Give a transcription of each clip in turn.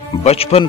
55,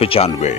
95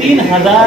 3000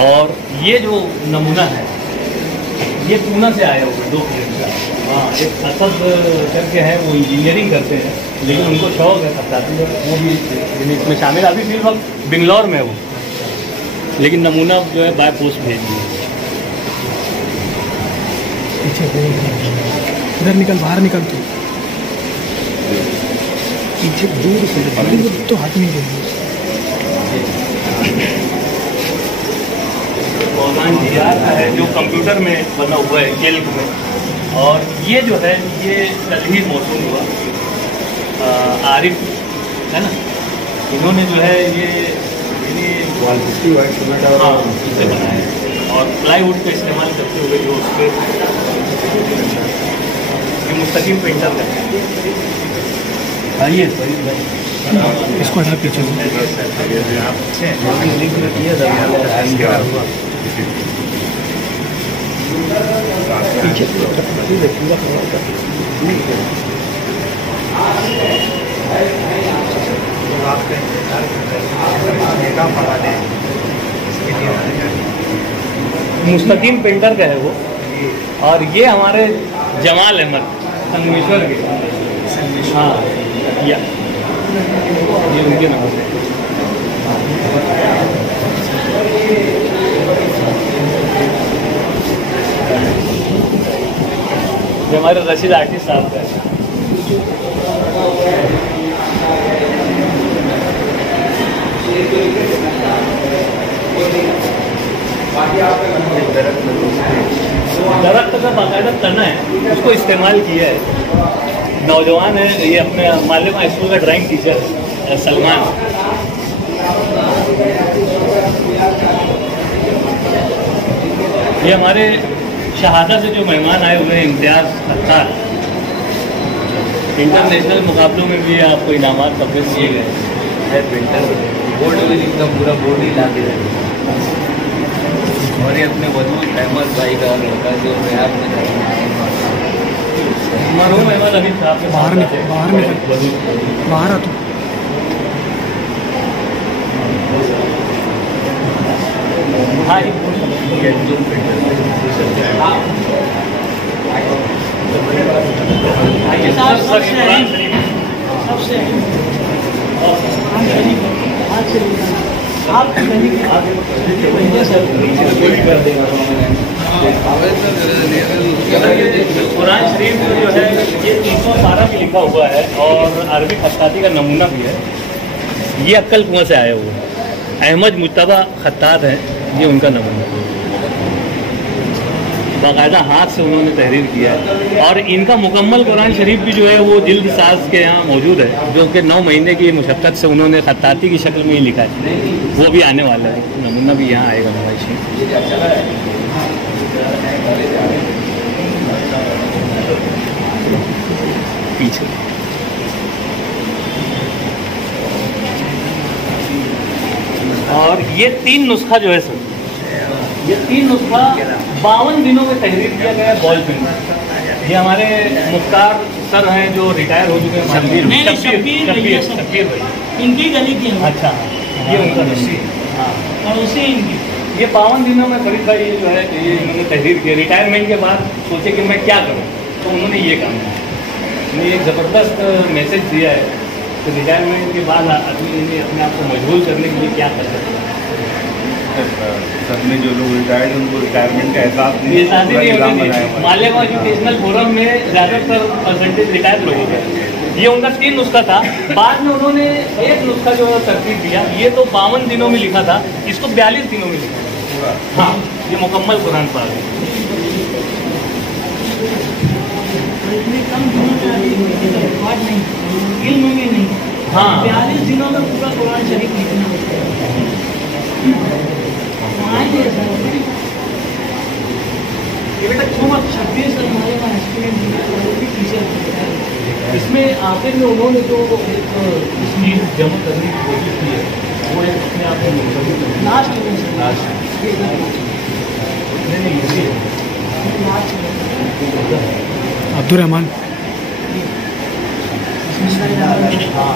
اور یہ جو نمونہ ہے یہ پونا سے آیا ہوا 2 کلومیٹر. ہاں ایک اسد کر کے ہیں وہ انجینئرنگ کرتے ہیں لیکن ان کو شوق ہے خطاطی کا, وہ بھی اس میں شامل. ابھی فی الوقت بنگلور میں وہ, لیکن نمونہ جو ہے بائی پوسٹ بھیج دیے. ادھر نکل, باہر نکل تو پیچھے دور سے تو ہاتھ نہیں دیں گے. ہے جو کمپیوٹر میں بنا ہوا ہے کیلک میں, اور یہ جو ہے یہ کل ہی موصول ہوا. عارف ہے نا, انہوں نے جو ہے یہ ہاں اس سے بنایا ہے اور پلائی ووڈ کا استعمال کرتے ہوئے جو اس پہ یہ مستقیم پینٹر کا ہے. آئیے اس کو ہٹا پیچھے مستقیم پینٹر کا ہے وہ. اور یہ ہمارے جمال احمد سنگمیشور کے, ہاں یہ ان کے نام سے. یہ ہمارے رشید آرٹسٹ صاحب کا ہے. درخت کا باقاعدہ تنا ہے, اس کو استعمال کیا ہے. نوجوان ہے یہ, اپنے معلم اسکول کا ڈرائنگ ٹیچر سلمان. یہ ہمارے شہادہ سے جو مہمان آئے ہوئے ہیں امتیاز خطار, انٹرنیشنل مقابلوں میں بھی آپ کو انعامات تفویض کیے گئے ہے. پینٹر بورڈ میں لکھتا, پورا بورڈ ہی لا کے رکھے. اور یہ اپنے وجود احمد بھائی کا لڑکا جو ریاض میں مرحوم احمد علی صاحب کے باہر نکل, باہر آ تو. ہاں قرآن شریف جو ہے یہ 312 میں لکھا ہوا ہے اور عربی خطاطی کا نمونہ بھی ہے. یہ عقل کنواں سے آیا ہوا ہے. احمد مجتبیٰ خطاط ہیں, یہ ان کا نمونہ ہے. باقاعدہ ہاتھ سے انہوں نے تحریر کیا ہے. اور ان کا مکمل قرآن شریف بھی جو ہے وہ جلد ساز کے یہاں موجود ہے, جو کہ 9 مہینے کی مشقت سے انہوں نے خطاطی کی شکل میں ہی لکھا ہے. وہ بھی آنے والا ہے, نمونہ بھی یہاں آئے گا نمائش میں. پیچھے اور یہ 3 نسخہ جو ہے سر, یہ 3 نسخہ 52 دنوں میں تحریر کیا گیا ہے بال پین. یہ ہمارے مختار سر ہیں جو ریٹائر ہو چکے ہیں, شبیر بھائی ان کی گلی کی. اچھا, یہ ان کا نسخہ. ہاں, اور اسی یہ 52 دنوں میں فرید بھائی جو ہے کہ یہ انہوں نے تحریر کیا. ریٹائرمنٹ کے بعد سوچے کہ میں کیا کروں, تو انہوں نے یہ کام کیا. انہوں نے ایک زبردست میسج دیا ہے کہ ریٹائرمنٹ کے بعد آدمی نے اپنے آپ کو مشغول کرنے کے لیے کیا کر سکتا ہے. سب میں جو لوگ ریٹائرڈ ہیں ان کو ریٹائرمنٹ کا احساس نہیں ہوتا. مالیگاؤں ایجوکیشنل فورم میں زیادہ تر پرسنٹیج ریٹائر لوگوں کا. یہ ان کا 3 نسخہ تھا. بعد میں انہوں نے ایک نسخہ جو ترتیب دیا, یہ تو 52 دنوں میں لکھا تھا, اس کو 42 دنوں میں لکھا. ہاں, یہ مکمل قرآن پاک ہے. علم میں نہیں. ہاں, 42 دنوں میں پورا قرآن شریف لکھنا ہوتا ہے. یہ بیٹا 26 ہمارے پاس اسٹوڈنٹ ٹیچر. اس میں آخر میں انہوں نے جو ایک چیز جمع کرنے کی کوشش کی ہے وہ ایک اپنے آپ میں لاسٹ عبد الرحمان. ہاں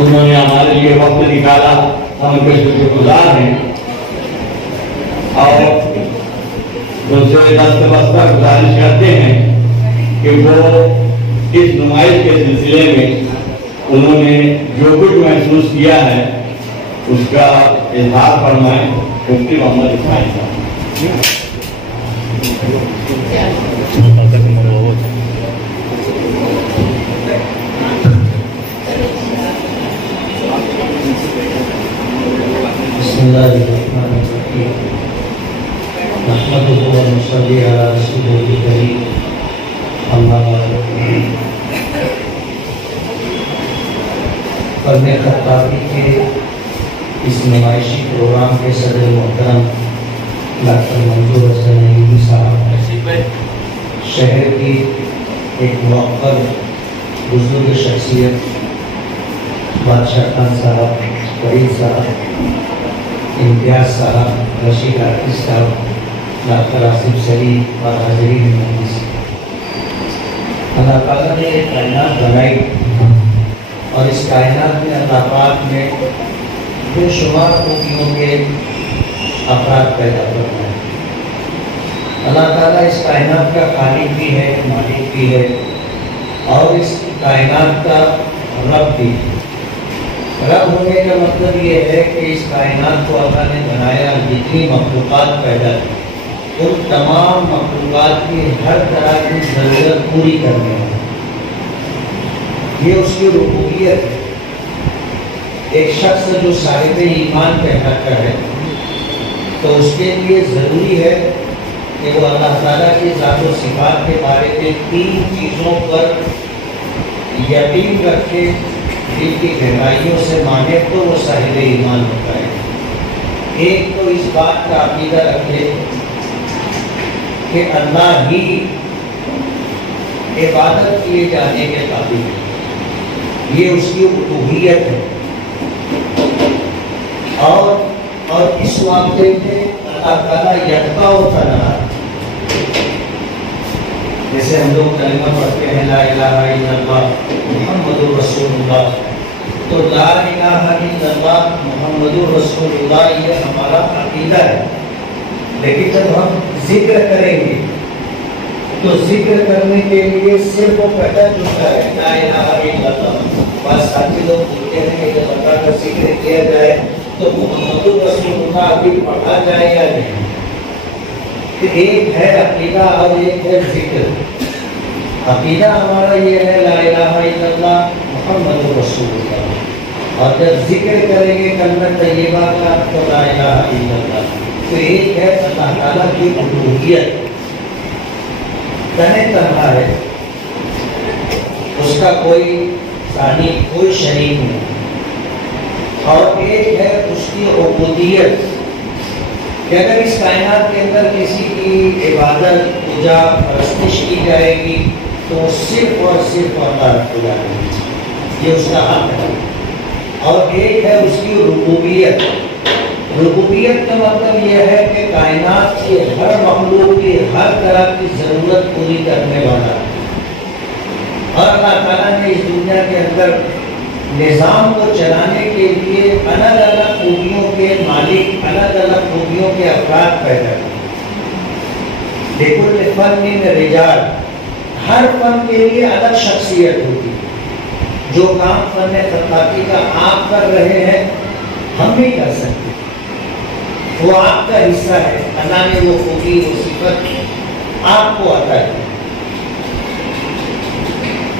انہوں نے ہمارے لیے وقت نکالا، ہم ان کے شکر گزار ہیں اور ان سے دست بستہ گزارش کرتے ہیں کہ وہ اس نمائش کے سلسلے میں انہوں نے جو کچھ محسوس کیا ہے اس کا اظہار فرمائیں۔ مفتی محمد اسماعیل صاحب۔ بسم اللہ الرحمن الرحیم، نحمدہ و نصلی علی رسولہ الکریم، اما بعد۔ فن خطابی کے اس نمائشی پروگرام کے صدر محترم ڈاکٹر منظور حسن ایوبی صاحب، شہر کی ایک موقر بزرگ شخصیت بادشاہ خان صاحب، فرید صاحب، امتیاز صاحب، رشید عاطف صاحب، ڈاکٹر آصف سلیم اور حاضرین مجلس، اللہ تعالیٰ نے ایک کائنات بنائی اور اس کائنات میں اللہ پاک نے بے شمار خوبیوں کے افراد پیدا کرنا ہے۔ اللہ تعالیٰ اس کائنات کا خالق بھی ہے، مالک بھی ہے اور اس کائنات کا رب بھی ہے۔ رب ہونے کا مطلب یہ ہے کہ اس کائنات کو اللہ نے بنایا، جتنی مخلوقات پیدا کی ان تمام مخلوقات کی ہر طرح کی ضرورت پوری کرنے والا، یہ اس کی ربوبیت ہے۔ ایک شخص جو صاحب ایمان کہلاتا ہے تو اس کے لیے ضروری ہے کہ وہ اللہ تعالیٰ کی ذات و صفات کے بارے میں 3 چیزوں پر یقین رکھے، دل کی گہرائیوں سے مانے تو وہ صاحب ایمان ہوتا ہے۔ ایک تو اس بات کا عقیدہ رکھے کہ اللہ ہی عبادت کیے جانے کے قابل ہے، یہ اس کی الوہیت ہے۔ اور اس واقعے میں اللہ تعالیٰ یکتا و تنہا، جیسے ہم لوگ کلمہ پڑھتے ہیں لا الہ الا اللہ محمد رسول اللہ، تو لا الہ الا اللہ محمد رسول اللہ یہ ہمارا عقیدہ ہے، لیکن جب ہم ذکر کریں گے تو ذکر کرنے کے لیے صرف وہ پہلا جملہ ہے لا الہ الا اللہ۔ بعض ساتھی لوگ پوچھتے ہیں کہ جب اللہ کا ذکر کیا جائے تو محمد رسول اللہ ابھی پڑھا جائے یا نہیں؟ ایک ہے عقیدہ اور ایک ہے ذکر۔ عقیدہ ہمارا یہ ہے لا الہ الا اللہ محمد رسول اللہ، اور جب ذکر کریں گے کلمہ طیبہ کا تو لا الہ الا اللہ۔ تو ایک ہے اللہ تعالیٰ کی الوہیت، تنہا ہے، اس کا کوئی ثانی، کوئی شریک نہیں، اور ایک ہے اس کی عبودیت کہ اگر اس کائنات کے اندر کسی کی عبادت، پوجا، پرستش کی جائے گی تو صرف اور صرف اللہ رب العالمین، یہ اس کا حق ہے۔ اور ایک ہے اس کی ربوبیت۔ ربوبیت کا مطلب یہ ہے کہ کائنات کی ہر مخلوق کی ہر طرح کی ضرورت پوری کرنے والا ہے، اور اللہ تعالیٰ نے اس دنیا کے اندر نظام کو چلانے کے لیے الگ الگ خوبیوں کے مالک، الگ الگ خوبیوں کے افراد پیدا کیے۔ لکل فن رجال، ہر فن کے لیے الگ شخصیت ہوتی ہے۔ جو کام فن خطاطی کا آپ کر رہے ہیں ہم نہیں کر سکتے، وہ آپ کا حصہ ہے، اللہ نے وہ خوبی، وہ صفت آپ کو عطا کی۔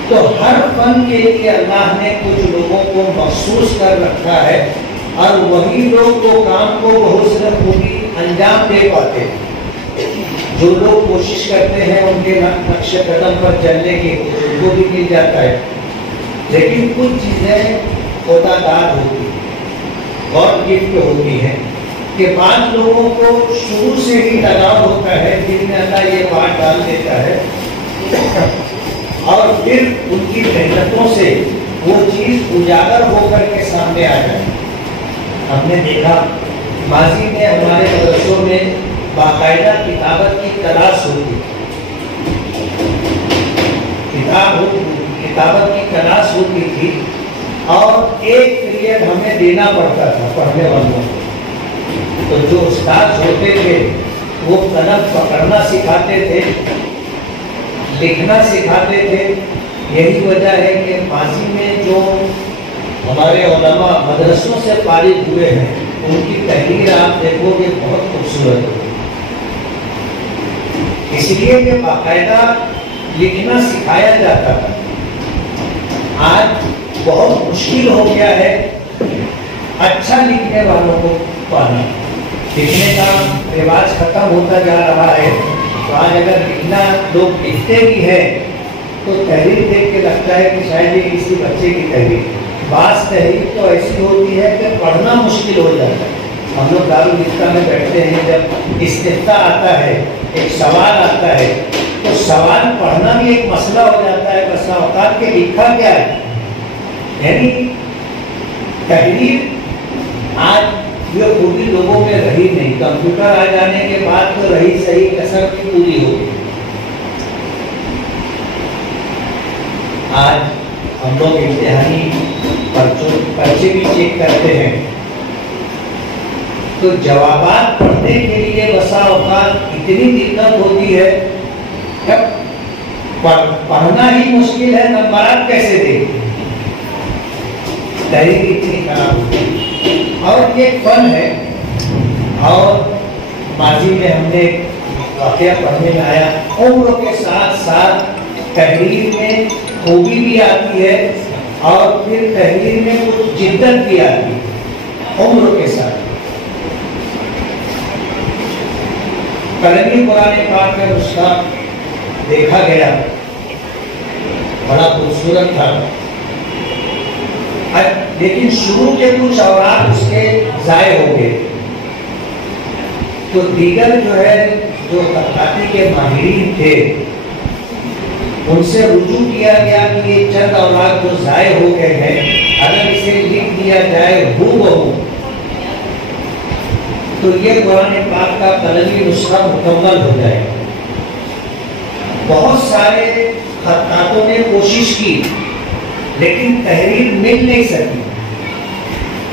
تو ہر فن کے لیے اللہ نے کچھ لوگوں کو مخصوص کر رکھا ہے، اور وہی لوگ وہ کام کو بہت سے خوبی انجام دے پاتے ہیں۔ جو لوگ کوشش کرتے ہیں ان کے نقش قدم پر چلنے کی، ان کو بھی مل جاتا ہے، لیکن کچھ چیزیں خدا داد ہوتی ہیں، گاڈ گفٹ ہوتی ہیں، کہ بعض لوگوں کو شروع سے ہی لگاؤ ہوتا ہے، جن میں اللہ یہ بات ڈال دیتا ہے، اور پھر ان کی محنتوں سے وہ چیز اجاگر ہو کر کے سامنے آ جائے۔ ہم نے دیکھا ماضی میں ہمارے مدرسوں میں باقاعدہ کتابت کی کلاس ہوتی، کتابت کی کلاس ہوتی تھی، اور ایک پیریڈ ہمیں دینا پڑتا تھا پڑھنے والوں کو. تو جو استاد ہوتے تھے وہ قلم پکڑنا سکھاتے تھے, لکھنا سکھاتے تھے. یہی وجہ ہے کہ ماضی میں جو ہمارے علماء مدرسوں سے فارغ ہوئے ہیں ان کی تحریر آپ دیکھو گے بہت خوبصورت ہے, اس لیے کہ باقاعدہ لکھنا سکھایا جاتا تھا. آج بہت مشکل ہو گیا ہے اچھا لکھنے والوں کو پانا. لکھنے کا رواج ختم ہوتا جا رہا ہے. تو آج اگر لکھنا لوگ لکھتے بھی ہیں تو تحریر دیکھ کے لگتا ہے کہ شاید یہ کسی بچے کی تحریر. بعض تحریر تو ایسی ہوتی ہے کہ پڑھنا مشکل ہو جاتا ہے. ہم لوگ دارالفتہ میں بیٹھتے ہیں, جب استفتاء آتا ہے, ایک سوال آتا ہے, تو سوال پڑھنا بھی ایک مسئلہ ہو جاتا ہے. بس اوقات کے لکھا کیا ہے, یعنی تحریر آج یہ خوبی لوگوں میں رہی نہیں. کمپیوٹر آ جانے کے بعد تو رہی صحیح کسر کی پوری ہو گئی. آج ہم لوگ امتحانی پرچے بھی چیک کرتے ہیں تو جوابات پڑھنے کے لیے بسا اوقات اتنی دقت ہوتی ہے کہ پڑھنا ہی مشکل ہے, نمبرات کیسے دیں. تحریر اتنی خراب ہوتی ہے. اور یہ فن ہے. اور ماضی میں ہم نے واقعہ پڑھنے میں آیا, عمر کے ساتھ ساتھ تحریر میں خوبی بھی آتی ہے اور پھر تحریر میں کچھ جدت بھی آتی ہے عمر کے ساتھ. قلمی قرآن پاک کا نسخہ دیکھا گیا, بڑا خوبصورت تھا, لیکن شروع کے کچھ اوراق اس کے ضائع ہو گئے. تو دیگر جو ہے جو خطاطی کے ماہرین تھے ان سے رجوع کیا گیا کہ یہ چند اوراق جو ضائع ہو گئے ہیں اگر اسے لکھ دیا جائے ہو بہو تو یہ قرآن پاک کا قلمی نسخہ مکمل ہو جائے. بہت سارے خطاطوں نے کوشش کی لیکن تحریر مل نہیں سکی.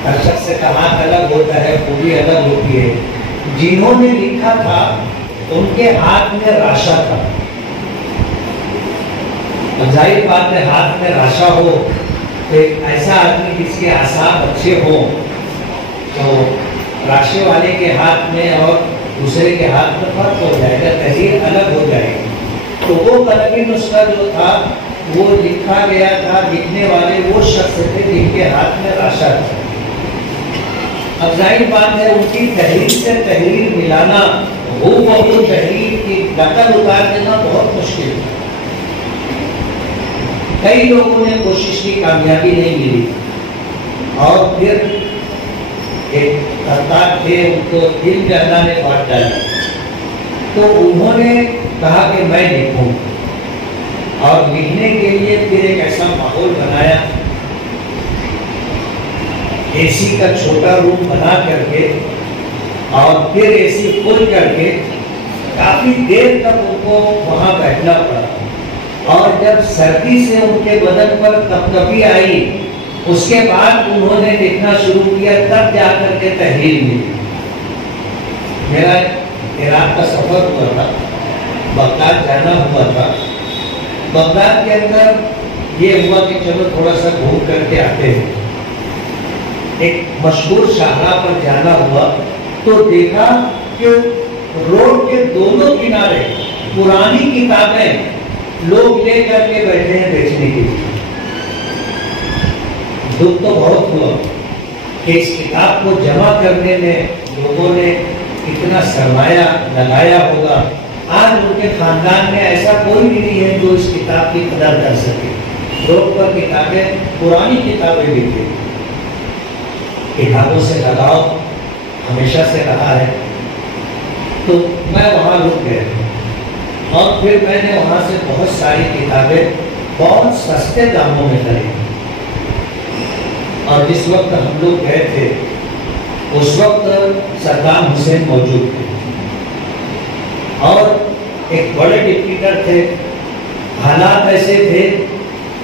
ہر شخص کا ہاتھ الگ ہوتا ہے, خوبی الگ ہوتی ہے. جنہوں نے لکھا تھا ان کے ہاتھ میں راشا تھا. ظاہر بات ہے ہاتھ میں راشا ہو تو ایک ایسا آدمی جس کے اعصاب اچھے ہوں تو راشے والے کے ہاتھ میں اور دوسرے کے ہاتھ میں فرق ہو جائے گا, تحریر الگ ہو جائے گی. تو وہ قلمی نسخہ جو تھا وہ لکھا گیا تھا, لکھنے والے وہ شخص تھے جن کے ہاتھ میں راشا تھا. اب ظاہر بات ہے ان کی تحریر سے تحریر ملانا, وہ بہو تحریر کی نقل اتار دینا بہت مشکل ہے. کئی لوگوں نے کوشش کی, کامیابی نہیں ملی. اور پھر ایک خطاط تھے, ان کو دل میں اللہ نے بانٹ ڈالا تو انہوں نے کہا کہ میں لکھوں. اور لکھنے کے لیے پھر ایک ایسا ماحول بنایا, اے سی کا چھوٹا روم بنا کر کے اور پھر اے سی کھول کر کے کافی دیر تک ان کو وہاں بیٹھنا پڑا. اور جب سردی سے ان کے بدن پر کپکپی آئی اس کے بعد انہوں نے لکھنا شروع کیا, تب جا کر کے تحریر ملی. میرا عراق کا سفر ہوا تھا, بغداد جانا ہوا تھا. بغداد کے اندر یہ ہوا کہ چلو تھوڑا سا گھوم کر کے آتے ہیں. ایک مشہور شاہراہ پر جانا ہوا تو دیکھا کہ روڈ کے دونوں کنارے پرانی کتابیں لوگ لے کر کے بیٹھے ہیں بیچنے کے لیے. دکھ تو بہت ہوا کہ اس کتاب کو جمع کرنے میں لوگوں نے اتنا سرمایہ لگایا ہوگا. آج ان کے خاندان میں ایسا کوئی بھی نہیں ہے جو اس کتاب کی قدر کر سکے. روڈ پر کتابیں, پرانی کتابیں بکتے. کتابوں سے لگاؤ ہمیشہ سے رہا ہے. تو میں وہاں رک گیا اور پھر میں نے وہاں سے بہت ساری کتابیں بہت سستے داموں میں خریدی. اور جس وقت ہم لوگ گئے تھے اس وقت صدام حسین موجود تھے اور ایک بڑے ڈکٹیٹر تھے. حالات ایسے تھے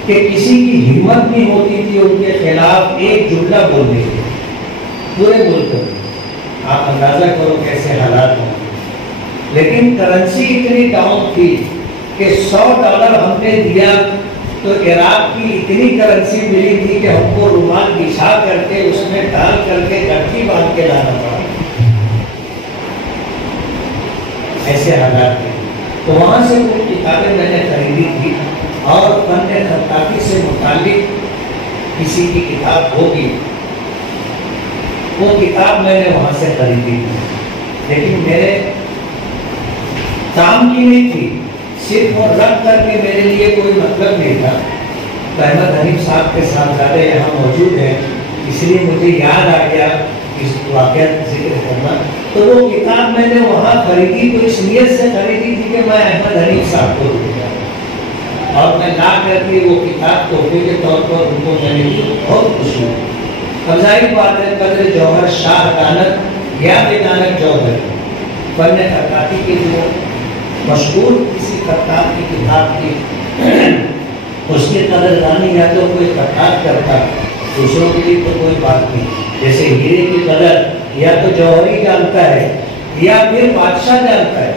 کہ کسی کی ہمت نہیں ہوتی تھی ان کے خلاف ایک جملہ بولنے کی پورے ملک میں. آپ اندازہ کرو کیسے حالات ہوں. لیکن کرنسی اتنی ڈاؤن تھی کہ $100 ہم نے دیا تو عراق کی اتنی کرنسی ملی تھی کہ ہم کو رومال بچھا کر کے اس میں ڈال کر کے گٹھی باندھ کے لانا پڑا. ایسے حالات تھے. تو وہاں سے کچھ کتابیں میں نے خریدی تھی اور فن خطاطی سے متعلق کسی کی کتاب ہوگی وہ کتاب میں نے وہاں سے خریدی تھی. لیکن میرے کام کی نہیں تھی, صرف وہ رکھ کر کے میرے لیے کوئی مطلب نہیں تھا. احمد حنیف صاحب کے ساتھ زیادہ یہاں موجود ہیں اس لیے مجھے یاد آ گیا اس واقعہ ذکر کرنا. تو وہ کتاب میں نے وہاں خریدی تو اس نیت سے خریدی تھی کہ میں احمد حنیف صاحب کو دوں گا, اور میں لا کر کے وہ کتاب تحفے کے طور پر ان کو میں نے بہت خوش ہوں. اب ظاہر بات ہے قدر جوہر شاہ دانت یا بے دانت جوہر فن خطاطی کے جو مشہور کسی خطاط کی کتاب کی اس کی قدردانی یا تو کوئی خطاط کرتا, دوسروں کے لیے تو کوئی بات نہیں. جیسے ہیرے کی قدر یا تو جوہری جانتا ہے یا پھر بادشاہ جانتا ہے.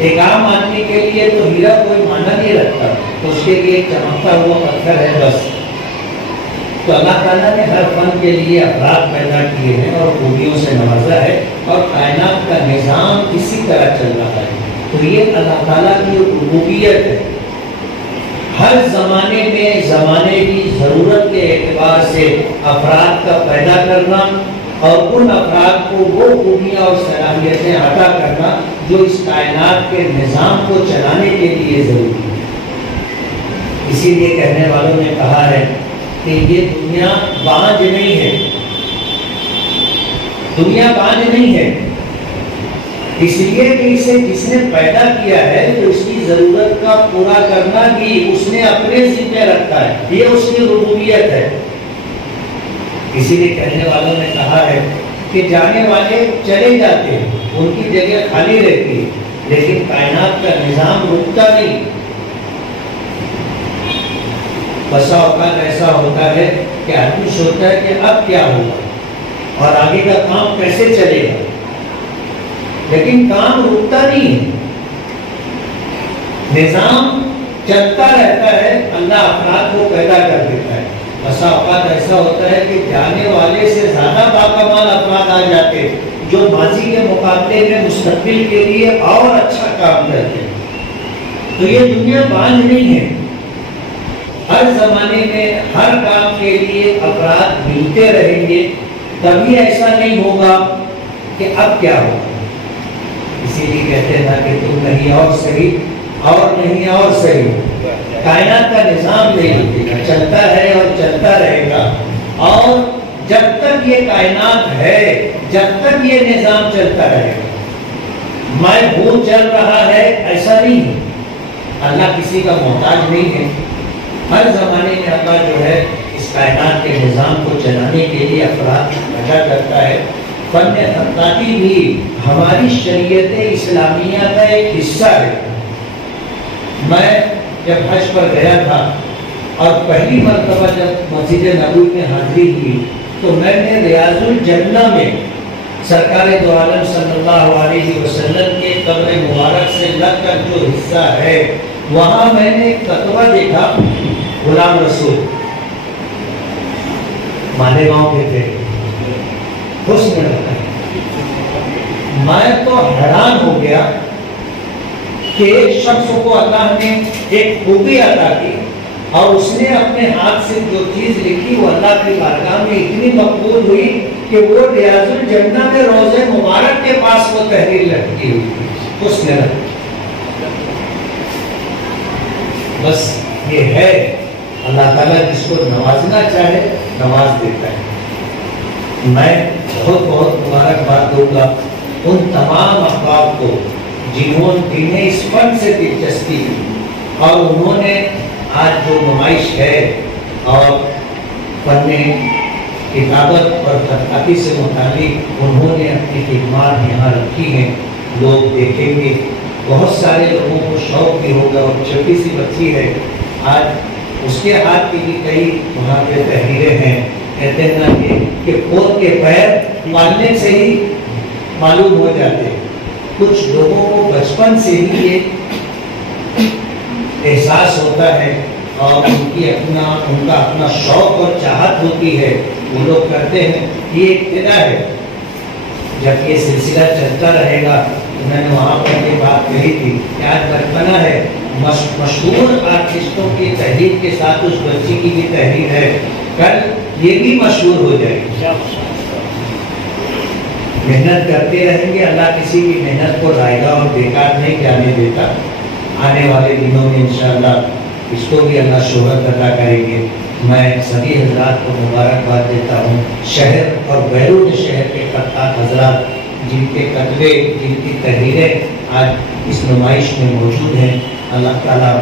ایک عام آدمی کے لیے تو ہیرا کوئی معنی نہیں رکھتا, اس کے لیے چمکتا ہوا پتھر ہے بس. تو اللہ تعالیٰ نے ہر فن کے لیے افراد پیدا کیے ہیں اور خوبیوں سے نوازا ہے اور کائنات کا نظام اسی طرح چل رہا ہے. تو یہ اللہ تعالیٰ کی ربوبیت ہے. ہر زمانے میں زمانے کی ضرورت کے اعتبار سے افراد کا پیدا کرنا اور ان افراد کو وہ خوبیاں اور صلاحیتیں عطا کرنا جو اس کائنات کے نظام کو چلانے کے لیے ضروری ہے. اسی لیے کہنے والوں نے کہا ہے کہ یہ دنیا بانجھ نہیں ہے, دنیا بانجھ نہیں ہے اس لیے کہ اسے جس نے پیدا کیا ہے تو اس کی ضرورت کا پورا کرنا بھی اس نے اپنے ذمہ رکھا ہے. یہ اس کی ربوبیت ہے. اسی لیے کہنے والوں نے کہا ہے کہ جانے والے چلے جاتے ہیں, ان کی جگہ خالی رہتی ہے, لیکن کائنات کا نظام رکتا نہیں. بسا اوقات ایسا ہوتا ہے کہ آدمی سوچتا ہے کہ اب کیا ہوگا اور آگے کا کام کیسے چلے گا, لیکن کام رکتا نہیں ہے, نظام چلتا رہتا ہے. اللہ افراد کو پیدا کر دیتا ہے. بسا اوقات ایسا ہوتا ہے کہ جانے والے سے زیادہ باکمال افراد آ جاتے جو ماضی کے مقابلے میں مستقبل کے لیے اور اچھا کام کرتے ہیں. تو یہ دنیا بانجھ نہیں ہے. ہر زمانے میں ہر کام کے لیے افراد ملتے رہیں گے. کبھی ایسا نہیں ہوگا کہ اب کیا ہوگا. اسی لیے کہتے ہیں کہ تم نہیں اور صحیح اور نہیں اور صحیح. کائنات کا نظام نہیں ہوگا, چلتا ہے اور چلتا رہے گا. اور جب تک یہ کائنات ہے, جب تک یہ نظام چلتا رہے گا. میں وہ چل رہا ہے ایسا نہیں ہے. اللہ کسی کا محتاج نہیں ہے. ہر زمانے میں اللہ جو ہے اس کائنات کے نظام کو چلانے کے لیے افراد پیدا کرتا ہے. فن خطاطی بھی ہماری شریعت اسلامیہ کا ایک حصہ ہے. میں جب حج پر گیا تھا اور پہلی مرتبہ جب مسجد نبوی میں حاضری ہوئی تو میں نے ریاض الجنہ میں سرکار دو عالم صلی اللہ علیہ وسلم کے قبر مبارک سے لگ کر جو حصہ ہے وہاں میں نے ایک کتبہ دیکھا. غلام رسول مالیگاؤں کے تھے, حسن رکھا. میں تو حیران ہو گیا کہ ایک شخص کو اللہ نے ایک خوبی عطا کی اور اس نے اپنے ہاتھ سے جو چیز لکھی وہ اللہ کی بارگاہ میں اتنی مقبول ہوئی کہ وہ ریاض الجنہ میں روضہ مبارک کے پاس وہ تحریر لکھی ہوئی تھی. حسن رکھا. بس یہ ہے اللہ تعالیٰ جس کو نوازنا چاہے نواز دیتا ہے. میں بہت بہت مبارکباد دوں گا ان تمام احباب کو جنہیں اس فن سے دلچسپی دی اور انہوں نے آج جو نمائش ہے اور فن کتابت اور خطاطی سے متعلق انہوں نے اپنی خدمات یہاں رکھی ہیں. لوگ دیکھیں گے, بہت سارے لوگوں کو شوق بھی ہوگا. اور چھوٹی سی بچی ہے, آج اس کے ہاتھ کی بھی کئی وہاں پہ تحریریں ہیں. کہتے ہیں نا کہ پوت کے پیر پالنے سے ہی معلوم ہو جاتے ہیں. کچھ لوگوں کو بچپن سے ہی یہ احساس ہوتا ہے اور ان کا اپنا شوق اور چاہت ہوتی ہے, وہ لوگ کرتے ہیں. یہ ابتدا ہے. جب یہ سلسلہ چلتا رہے گا, میں نے وہاں پر یہ بات کہی تھی کہ آج بچپنا ہے, مشہور آرٹسٹوں کی تحریر کے ساتھ اس بچی کی بھی تحریر ہے, کل یہ بھی مشہور ہو جائے گی. محنت کرتے رہیں گے, اللہ کسی کی محنت کو رائے گا اور بیکار نہیں جانے دیتا. آنے والے دنوں میں انشاءاللہ اس کو بھی اللہ شہرت عطا کریں گے. میں سبھی حضرات کو مبارکباد دیتا ہوں, شہر اور بیرون شہر کے خطاط حضرات جن کے کتبے, جن کی تحریریں آج اس نمائش میں موجود ہیں. اللہ تعالیٰ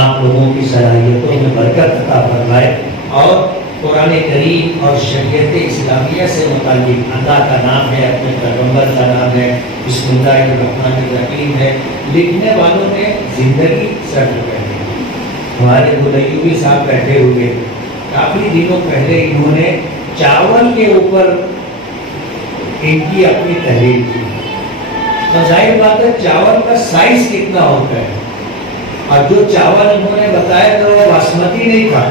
آپ لوگوں کی صلاحیتوں میں برکت عطا فرمائے اور قرآن کریم اور شریعت اسلامیہ سے متعلق اللہ کا نام ہے, اپنے پیغمبر کا نام ہے, بسم اللہ الرحمن الرحیم ہے, لکھنے والوں نے زندگی سر کر دی. ہمارے مدعی صاحب بیٹھے ہوئے, کافی دنوں پہلے انہوں نے چاول کے اوپر ان کی اپنی تحریر کی. ظاہر بات ہے چاول کا سائز کتنا ہوتا ہے, اور جو چاول انہوں نے بتایا تھا وہ باسمتی نہیں تھا,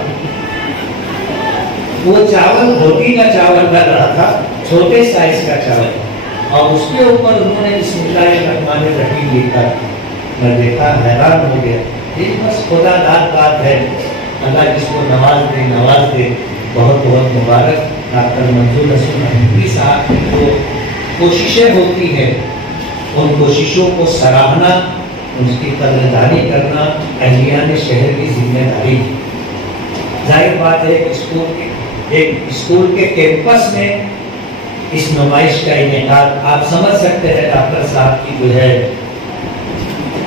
وہ چاول دھوتی کا چاول لگ رہا تھا, چھوٹے سائز کا چاول, اور اس کے اوپر انہوں نے بسم اللہ الرحمن الرحیم لکھا. میں دیکھا, حیران ہو گیا. یہ بس خدا داد بات ہے, اللہ جس کو نواز دے. بہت بہت مبارک. ڈاکٹر منظور حسن احمدی صاحب کی جو کوششیں ہوتی ہیں, ان کوششوں کو سراہنا, اس کی قدردانی کرنا اہلیان شہر کی ذمہ داری. ظاہر بات ہے ایک اسکول کے کیمپس میں اس نمائش کا انعقاد, آپ سمجھ سکتے ہیں ڈاکٹر صاحب کی جو ہے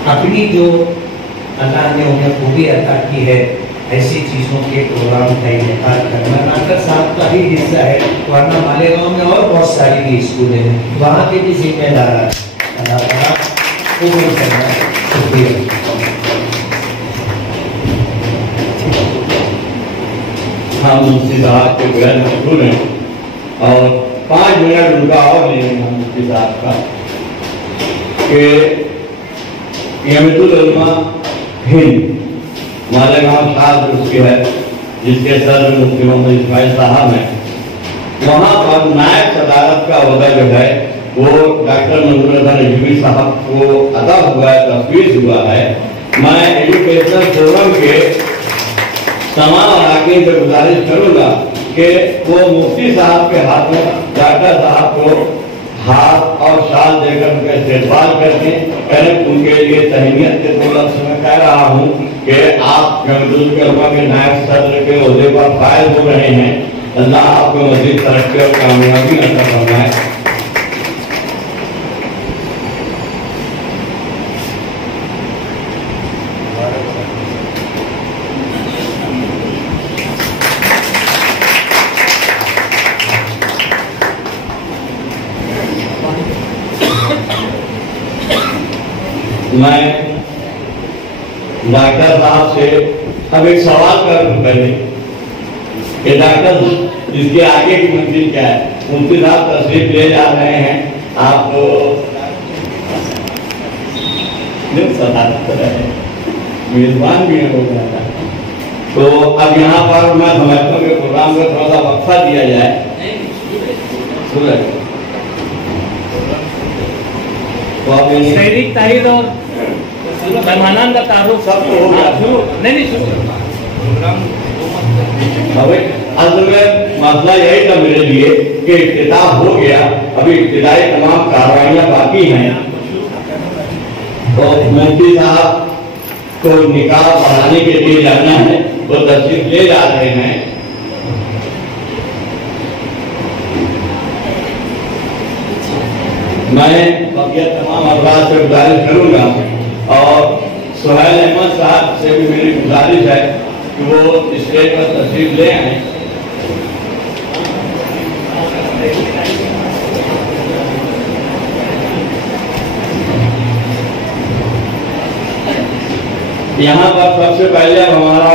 اپنی جو اللہ نے انہیں خوبی عطا کی ہے, ایسی چیزوں کے پروگرام کا انعقاد کرنا ڈاکٹر صاحب کا ہی حصہ ہے. ورنہ مالیگاؤں میں اور بہت ساری بھی اسکولیں ہیں, وہاں کے بھی ذمہ دار ہیں. اللہ تعالیٰ قبول کرنا. شکریہ. ہم مفتی صاحب کے بغیر مشغول ہیں اور 5 منٹ ان کا اور لیں گے ہم مفتی صاحب کا کہ جامعۃ العلماء ہند مالیگاؤں صاحب اس کی ہے, جس کے صدر مفتی محمد اسماعیل صاحب ہیں. وہاں پر نائب صدارت کا عہدہ جو ہے وہ ڈاکٹر منظور حسن احمدی صاحب کو عطا ہوا ہے, تفویض ہوا ہے. میں ایجوکیشنل فورم کے تمام اراکین سے گزارش کروں گا کہ وہ مفتی صاحب کے ہاتھوں ڈاکٹر صاحب کو ہاتھ اور شال دے کر ان کا استقبال کرتے ہیں. ان کے لیے تہنیت کے طور پر میں کہہ رہا ہوں کہ آپ جامعۃ العلماء کے نائب صدر کے عہدے پر فائز ہو رہے ہیں. اللہ آپ کو مزید ترقی اور کامیابی عطا فرمائے. میں ڈاکٹر صاحب سے اب ایک سوال کروں پہلے کہ ڈاکٹر جس کے آگے کی منزل کیا ہے. مفتی صاحب تشریف لے جا رہے ہیں, آپ میزبان بھی ہو جاتا ہے. تو اب یہاں پر میں سمجھتا ہوں کہ پروگرام کا تھوڑا سا وقفہ دیا جائے. تو اب تحریک تحریر اور مہمانان کا تعارف سب کو ہو گیا. نہیں اصل میں مسئلہ یہی تھا میرے لیے کہ افتتاح ہو گیا, ابھی ابتدائی تمام کاروائیاں باقی ہیں. تو مفتی صاحب کو نکاح پڑھانے کے لیے جانا ہے, وہ تشریف لے جا رہے ہیں. میں بقیہ تمام افراد سے گزارش کروں گا اور سہیل احمد صاحب سے بھی میری گزارش ہے کہ وہ اسٹیج پر تشریف لے آئیں. یہاں پر سب سے پہلے ہمارا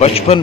55,